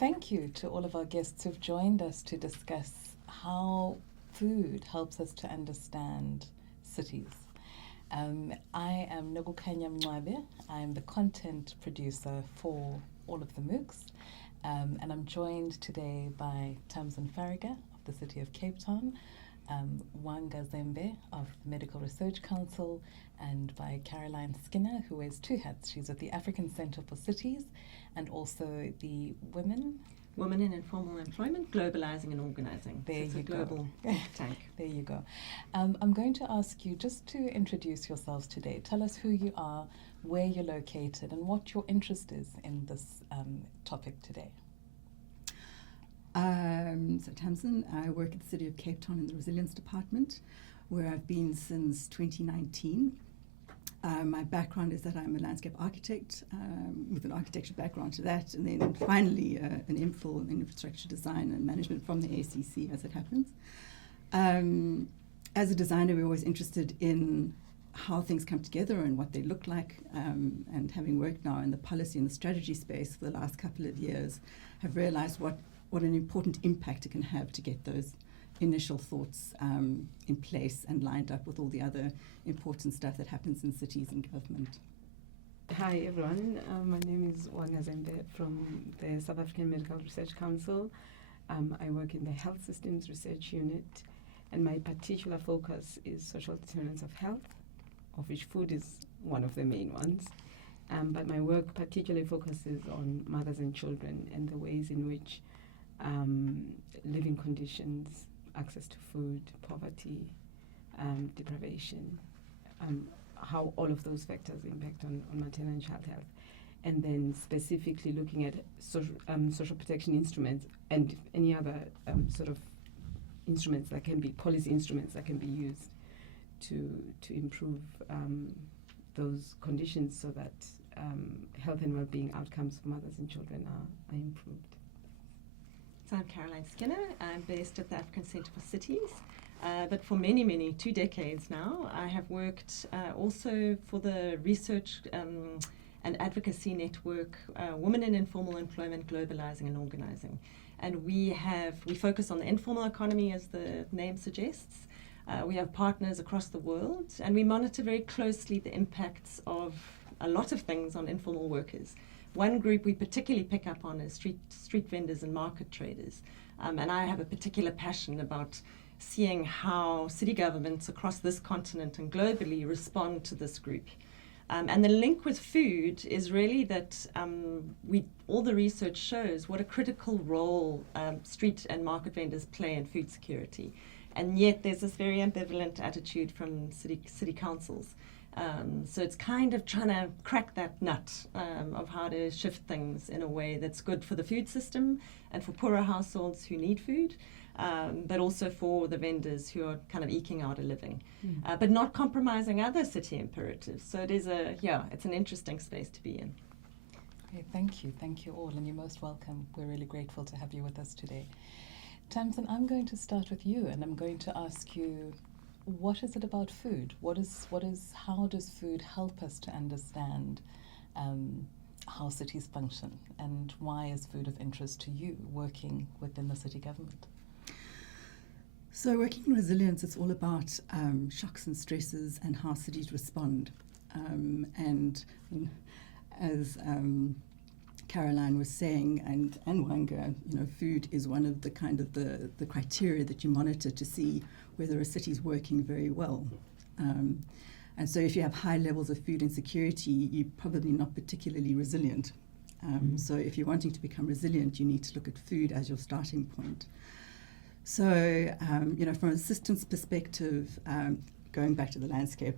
thank you to all of our guests who've joined us to discuss how food helps us to understand cities. I am Nogukanya Mncwabe. I'm the content producer for all of the MOOCs, and I'm joined today by Tamsin Faragher of the City of Cape Town, Wanga Zembe of the Medical Research Council, and by Caroline Skinner, who wears two hats. She's at the African Centre for Cities and also the Women in Informal Employment, Globalizing and Organizing. There so you it's a global tank. There you go. I'm going to ask you just to introduce yourselves today. Tell us who you are, where you're located, and what your interest is in this topic today. So Tamsin, I work at the City of Cape Town in the Resilience Department, where I've been since 2019. My background is that I'm a landscape architect with an architecture background to that, and then finally an MPhil in infrastructure design and management from the ACC, as it happens. As a designer, we're always interested in how things come together and what they look like, and having worked now in the policy and the strategy space for the last couple of years, have realized what an important impact it can have to get those initial thoughts in place and lined up with all the other important stuff that happens in cities and government. Hi everyone, my name is Wanga Zembe from the South African Medical Research Council. I work in the Health Systems Research Unit, and my particular focus is social determinants of health, of which food is one of the main ones. But my work particularly focuses on mothers and children and the ways in which living conditions, access to food, poverty, deprivation, how all of those factors impact on maternal and child health. And then specifically looking at social protection instruments and any other sort of instruments that can be policy instruments that can be used to improve those conditions so that health and well-being outcomes for mothers and children are improved. So I'm Caroline Skinner. I'm based at the African Centre for Cities. But for many, 2 decades now, I have worked also for the research and advocacy network, Women in Informal Employment, Globalizing and Organizing. And we focus on the informal economy, as the name suggests. We have partners across the world, and we monitor very closely the impacts of a lot of things on informal workers. One group we particularly pick up on is street vendors and market traders. And I have a particular passion about seeing how city governments across this continent and globally respond to this group. And the link with food is really that all the research shows what a critical role street and market vendors play in food security. And yet there's this very ambivalent attitude from city councils. So it's kind of trying to crack that nut of how to shift things in a way that's good for the food system and for poorer households who need food, but also for the vendors who are kind of eking out a living, but not compromising other city imperatives. So it is it's an interesting space to be in. Okay, thank you all, and you're most welcome. We're really grateful to have you with us today. Tamsin, I'm going to start with you, and I'm going to ask you, what is it about food? How does food help us to understand how cities function, and why is food of interest to you working within the city government? So working in resilience, it's all about shocks and stresses and how cities respond. And as Caroline was saying, and Wanga, food is one of the kind of the criteria that you monitor to see whether a city is working very well. And so if you have high levels of food insecurity, you're probably not particularly resilient. So if you're wanting to become resilient, you need to look at food as your starting point. So, from a systems perspective, going back to the landscape,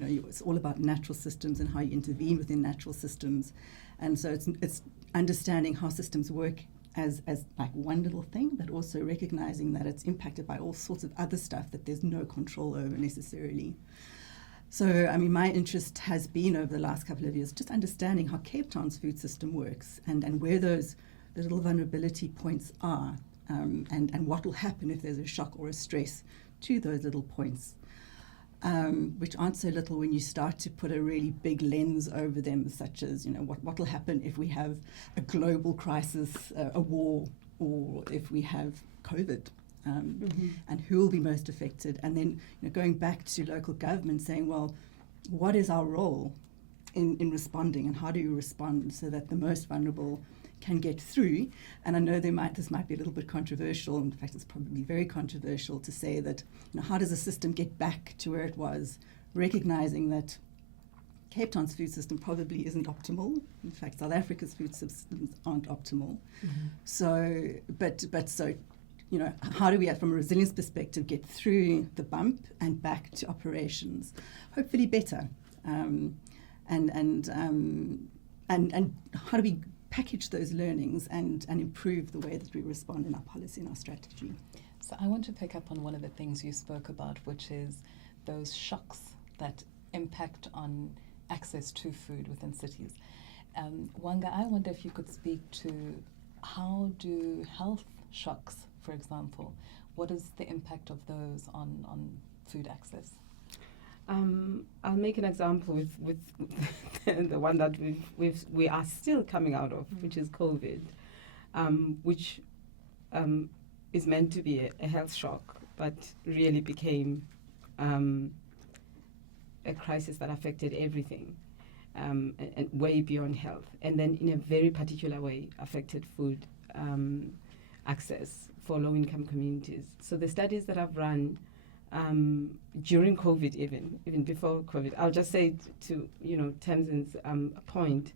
it's all about natural systems and how you intervene within natural systems. And so it's understanding how systems work as like one little thing, but also recognizing that it's impacted by all sorts of other stuff that there's no control over necessarily. So, my interest has been over the last couple of years just understanding how Cape Town's food system works and where those little vulnerability points are, and what will happen if there's a shock or a stress to those little points. which aren't so little when you start to put a really big lens over them, such as, what will happen if we have a global crisis, a war, or if we have COVID, and who will be most affected. And then going back to local government saying, well, what is our role in responding, and how do you respond so that the most vulnerable can get through? And I know this might be a little bit controversial. In fact, it's probably very controversial to say that, how does a system get back to where it was, recognizing that Cape Town's food system probably isn't optimal. In fact, South Africa's food systems aren't optimal. So, how do we, from a resilience perspective, get through the bump and back to operations, hopefully better, and how do we package those learnings and improve the way that we respond in our policy and our strategy? So I want to pick up on one of the things you spoke about, which is those shocks that impact on access to food within cities. Wanga, I wonder if you could speak to how do health shocks, for example, what is the impact of those on food access? I'll make an example with the one that we are still coming out of, which is COVID, which is meant to be a health shock, but really became a crisis that affected everything, and way beyond health, and then in a very particular way affected food access for low-income communities. So the studies that I've run during COVID, even before COVID, I'll just say to Tamsin's point,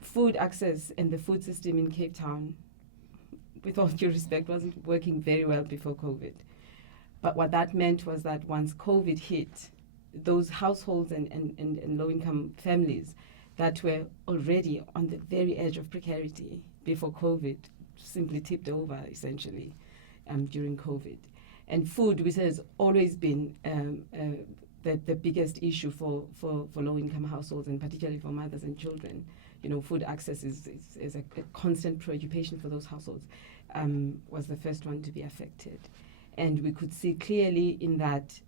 food access and the food system in Cape Town, with all due respect, wasn't working very well before COVID. But what that meant was that once COVID hit, those households and low-income families that were already on the very edge of precarity before COVID simply tipped over, essentially, during COVID. And food, which has always been the biggest issue for low-income households, and particularly for mothers and children. Food access is a constant preoccupation for those households, was the first one to be affected. And we could see clearly in that,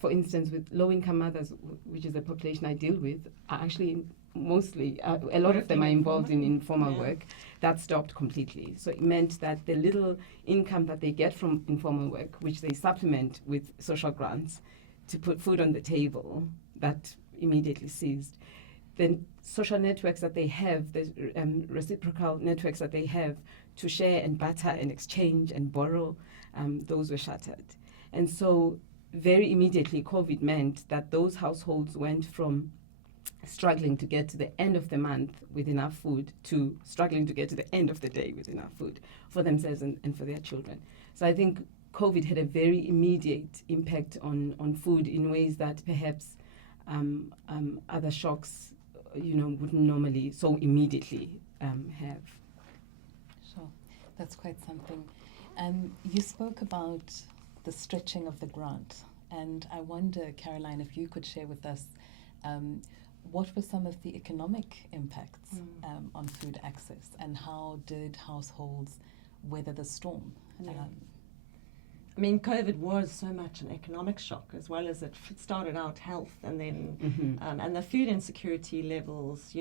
for instance, with low-income mothers, which is the population I deal with, are actually mostly, a lot of them are involved in informal work. That stopped completely. So it meant that the little income that they get from informal work, which they supplement with social grants to put food on the table, that immediately ceased. The social networks that they have, the reciprocal networks that they have to share and barter and exchange and borrow, those were shattered. And so very immediately, COVID meant that those households went from struggling to get to the end of the month with enough food to struggling to get to the end of the day with enough food for themselves and for their children. So I think COVID had a very immediate impact on food in ways that perhaps other shocks, wouldn't normally so immediately have. Sure, that's quite something. You spoke about the stretching of the grant, and I wonder, Caroline, if you could share with us what were some of the economic impacts on food access, and how did households weather the storm? I mean, COVID was so much an economic shock, as well as it started out health, and then and the food insecurity levels,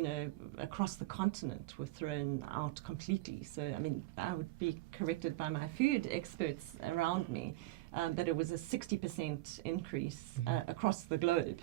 across the continent were thrown out completely. So, I mean, I would be corrected by my food experts around me, but it was a 60% increase across the globe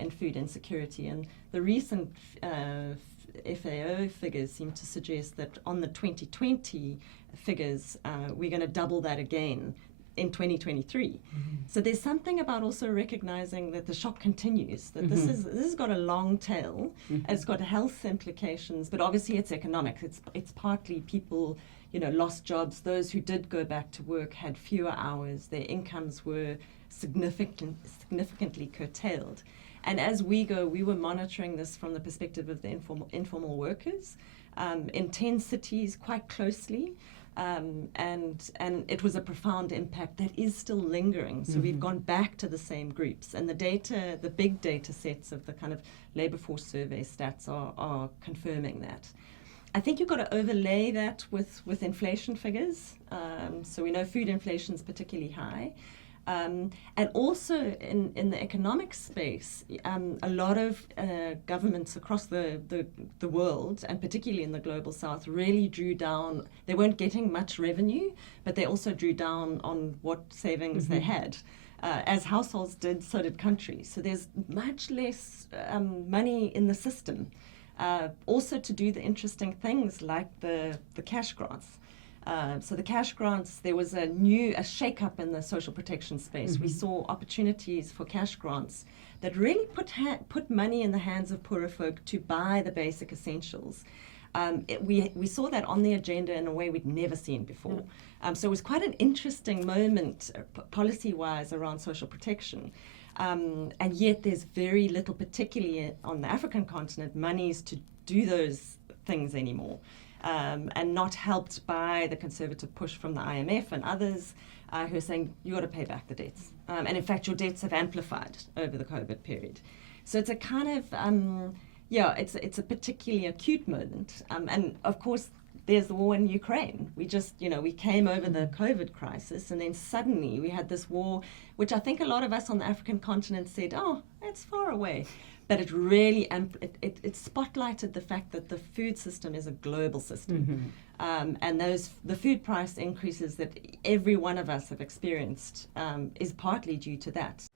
in food insecurity. And the recent FAO figures seem to suggest that on the 2020 figures, we're going to double that again in 2023. So there's something about also recognizing that the shock continues, that this has got a long tail, it's got health implications, but obviously it's economic. It's partly people, lost jobs. Those who did go back to work had fewer hours. Their incomes were significantly curtailed. And as we were monitoring this from the perspective of the informal workers in 10 cities quite closely. And it was a profound impact that is still lingering. So we've gone back to the same groups, and the big data sets of the kind of labour force survey stats are confirming that. I think you've got to overlay that with inflation figures. So we know food inflation is particularly high. And also in the economic space, a lot of governments across the world, and particularly in the global south, really drew down. They weren't getting much revenue, but they also drew down on what savings they had. As households did, so did countries. So there's much less money in the system. Also to do the interesting things like the cash grants. So the cash grants, there was a shake-up in the social protection space. We saw opportunities for cash grants that really put money in the hands of poorer folk to buy the basic essentials. We saw that on the agenda in a way we'd never seen before. So it was quite an interesting moment policy-wise around social protection. And yet there's very little, particularly on the African continent, monies to do those things anymore. And not helped by the conservative push from the IMF and others who are saying, you got to pay back the debts. And in fact, your debts have amplified over the COVID period. So it's a kind of, it's a particularly acute moment. And of course, there's the war in Ukraine. We just, we came over the COVID crisis, and then suddenly we had this war, which I think a lot of us on the African continent said, oh, it's far away. But it really it spotlighted the fact that the food system is a global system. And the food price increases that every one of us have experienced is partly due to that.